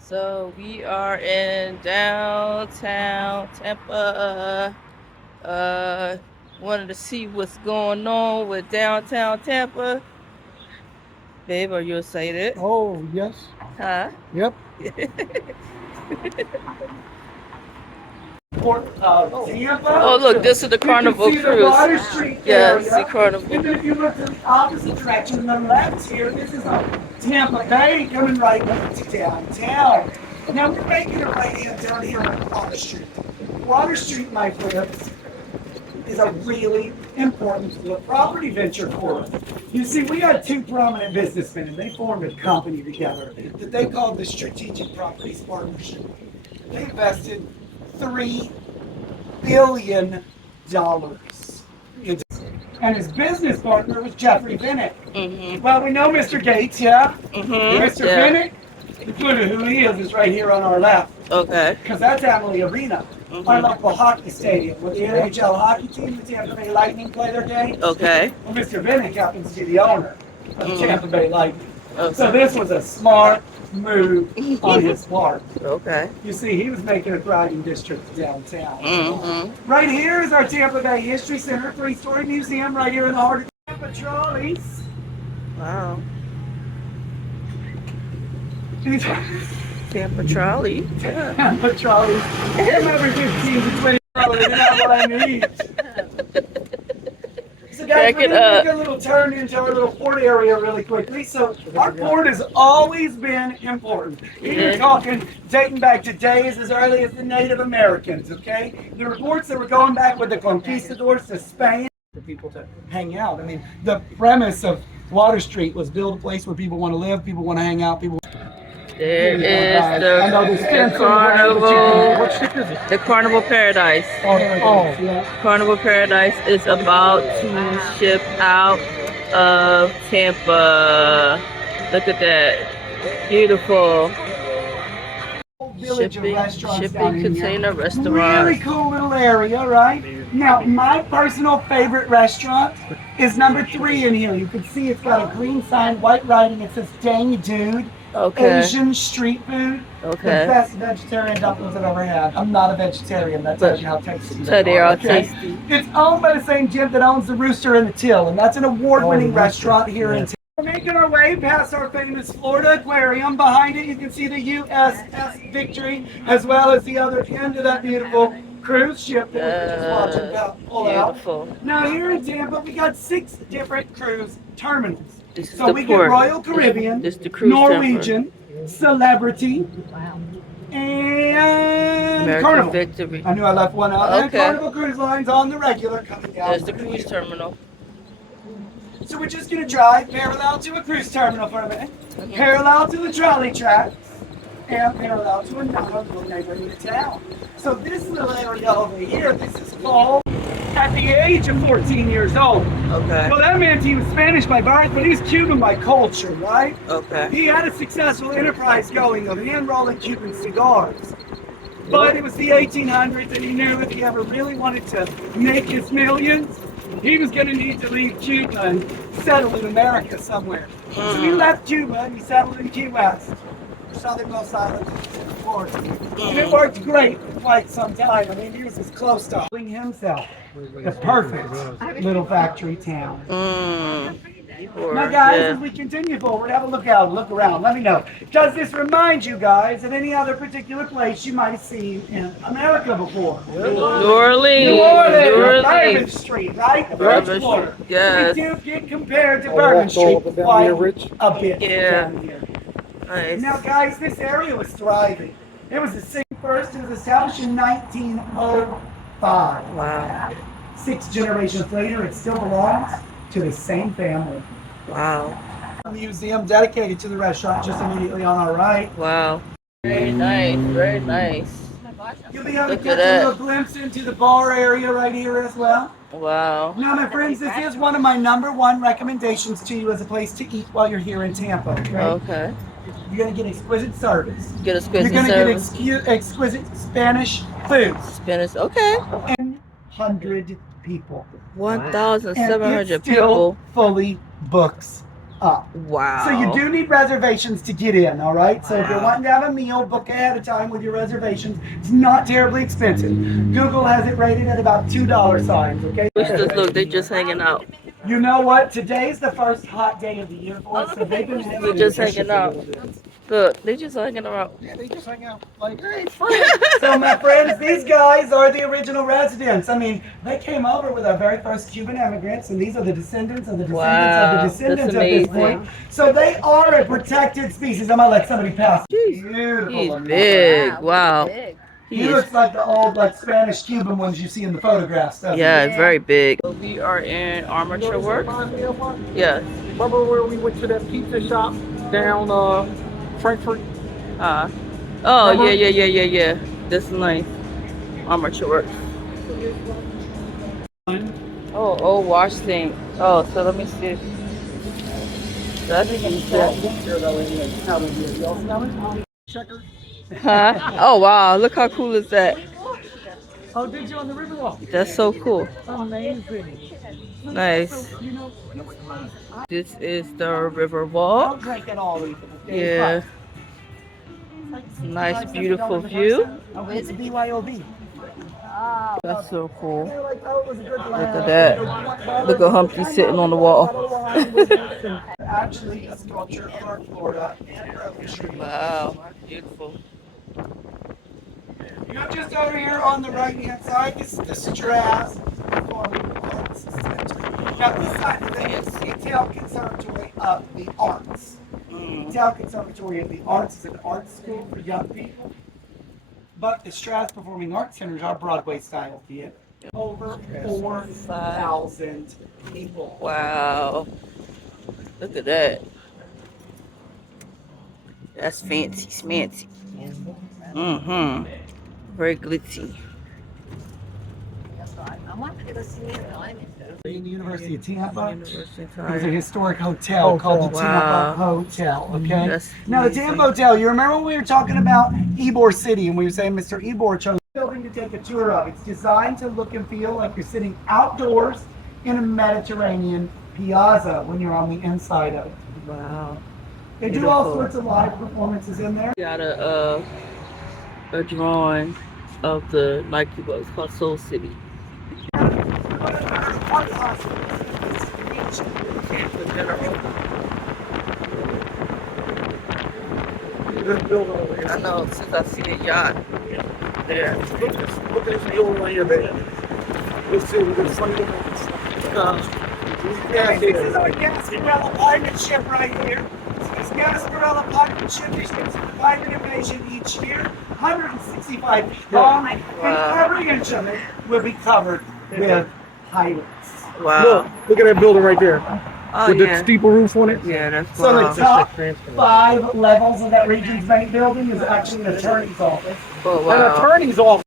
So we are in downtown Tampa. Uh, Wanted to see what's going on with downtown Tampa. Babe, are you excited? Oh, yes. Huh? Yep. Port of Tampa. Oh, look, this is the You can Carnival see the Cruise. Water Street Yes, the area. Carnival. And then if you look to the opposite direction, on the left here, this is Tampa Bay coming right to downtown. Now we're making a right hand down here on Water Street. Water Street, my friends, is a really important property venture for us. You see, we had two prominent businessmen, and they formed a company together that they called the Strategic Properties Partnership. They invested $3 billion into, and his business partner was Jeffrey Bennett. Well, we know Mr. Gates, yeah? Mr. Yeah. Bennett, the clue to who he is right here on our left. Okay. Because that's Amalie Arena, our local hockey stadium, where the NHL hockey team, the Tampa Bay Lightning, play their games. Okay. Well, Mr. Bennett happens to be the owner of the Tampa Bay Lightning. Okay. So this was a smart move on his part. Okay. You see, he was making a thriving district downtown. Right here is our Tampa Bay History Center, 3-story museum right here in the heart of Tampa. Trolleys. Wow. Tampa trolley. Yeah. Tampa trolleys. Every 15 to 20 dollars, that's what I need. So guys, we're going to make a little turn into our little port area really quickly. So our port has always been important. We're talking dating back to days as early as the Native Americans, okay? The reports that were going back with the conquistadors to Spain for people to hang out. I mean, the premise of Water Street was build a place where people want to live, people want to hang out, people. There is the Carnival. The Carnival Paradise. Carnival Paradise is about to ship out of Tampa. Look at that. Beautiful. Village of restaurants down in container here. restaurant. Really cool little area, right? Now, my personal favorite restaurant is number 3 in here. You can see it's got a green sign, white writing. It says Dang Dude. Okay. Asian street food. Okay. The best vegetarian dumplings I've ever had. I'm not a vegetarian. That tells you how tasty they are. Tasty. It's owned by the same Jim that owns the Rooster and the Till, and that's an award-winning restaurant here in Tampa. We're making our way past our famous Florida Aquarium. Behind it, you can see the USS Victory, as well as the other end of that beautiful cruise ship that we're just watching pull out. Now here in Tampa, we got 6 different cruise terminals. So we get Royal Caribbean, Norwegian, Celebrity, and American Carnival. Victory. I knew I left one out. Okay. And Carnival Cruise Lines on the regular coming down. There's the cruise terminal. So we're just going to drive parallel to a cruise terminal for a minute, parallel to the trolley tracks, and parallel to another little neighborhood town. So this little area over here, this is called at the age of 14 years old. Okay. Well, that meant he was Spanish by birth, but he's Cuban by culture, right? Okay. He had a successful enterprise going of hand-rolling Cuban cigars. But it was the 1800s, and he knew if he ever really wanted to make his millions, he was going to need to leave Cuba and settle in America somewhere. So he left Cuba and he settled in Key West, southernmost island of Florida. And it worked great for quite some time. I mean, he was as close to himself. The perfect little factory town. Now, guys, as we continue forward, have a look out, look around. Let me know. Does this remind you guys of any other particular place you might have seen in America before? New Orleans. New Orleans. Bourbon Street, right? Bourbon Florida. Street, yes. We do get compared to Bourbon Street quite a bit down here. Nice. Now, guys, this area was thriving. It was the first. It was established in 1905. Wow. 6 generations later, it still belongs to the same family. Wow. A museum dedicated to the restaurant just immediately on our right. Wow. Very nice. Very nice. You'll be able to get a little glimpse into the bar area right here as well. Wow. Now, my friends, this is one of my #1 recommendations to you as a place to eat while you're here in Tampa. Okay. You're going to get exquisite service. Get exquisite You're going to service. get exquisite Spanish food. Spanish. Okay. 100 people. 1,700 and it still people. fully books up. Wow. So you do need reservations to get in, all right? So if you're Wow. wanting to have a meal, book ahead of time with your reservations. It's not terribly expensive. Google has it rated at about $2 signs, okay? Look, they just hanging out. You know what? Today's the first hot day of the year for us, so they've been They're just hanging out. Look, they just hanging around. Yeah, they just hang out like, hey, it's free. So my friends, these guys are the original residents. I mean, they came over with our very first Cuban immigrants, and these are the descendants of the descendants Wow, of the descendants that's at this amazing. point. So they are a protected species. I'm gonna let somebody pass. Jeez, Beautiful. he's enough. big. Wow. He looks like the old, like Spanish Cuban ones you see in the photographs. Doesn't Yeah, he? very big. So we are in Armature Works. Yeah. Remember where we went to that pizza shop down Frankfurt? Oh, Remember? yeah. This is nice. Armature Works. Oh, wash thing. Oh, so let me see. That's Checker. huh? Oh wow, look how cool is that? Oh, did you on the Riverwalk? That's so cool. Amazing. Nice. You know, This is the river walk. Don't drink it all either. Yeah. Nice, beautiful view. Oh, it's BYOB. That's so cool. Look Look at that. Look at Humpty sitting on the wall. Actually, a sculpture of Florida and Croatia. Wow, beautiful. You know, just over here on the right-hand side, this is the Strass Performing Arts Center. Now, this side of it is the Detail Conservatory of the Arts. The Detail Conservatory of the Arts is an art school for young people. But the Strass Performing Arts Center is our Broadway-style theater. Over 4,000 people. Wow. Look at that. That's fancy, smancy. Mm-hmm. Very glitzy. In the University of Tampa, University of there's a Tampa. historic hotel called the Wow. Tampa Hotel, okay? That's Now, the Tampa Hotel, you remember when we were talking about Ybor City and we were saying Mr. Ybor chose the building to take a tour of. It's designed to look and feel like you're sitting outdoors in a Mediterranean piazza when you're on the inside of it. Wow. They do all Beautiful. sorts of live performances in there. Got a drawing of the Nike bus called Soul City. Tampa General. I know, since I see the yacht there. look at this building right here, man. Let's see, we're gonna find This is our Gasparilla pirate ship right here. This Gasparilla pirate ship is used in the pirate invasion each year. 165 feet long, and every inch of it will be covered with pirates. Wow. Look at that building right there. Oh, with yeah. the steeple roof on it. Yeah, that's So the wow. top 5 levels of that Regions Bank building is actually an attorney's office. Oh, An wow. attorney's office.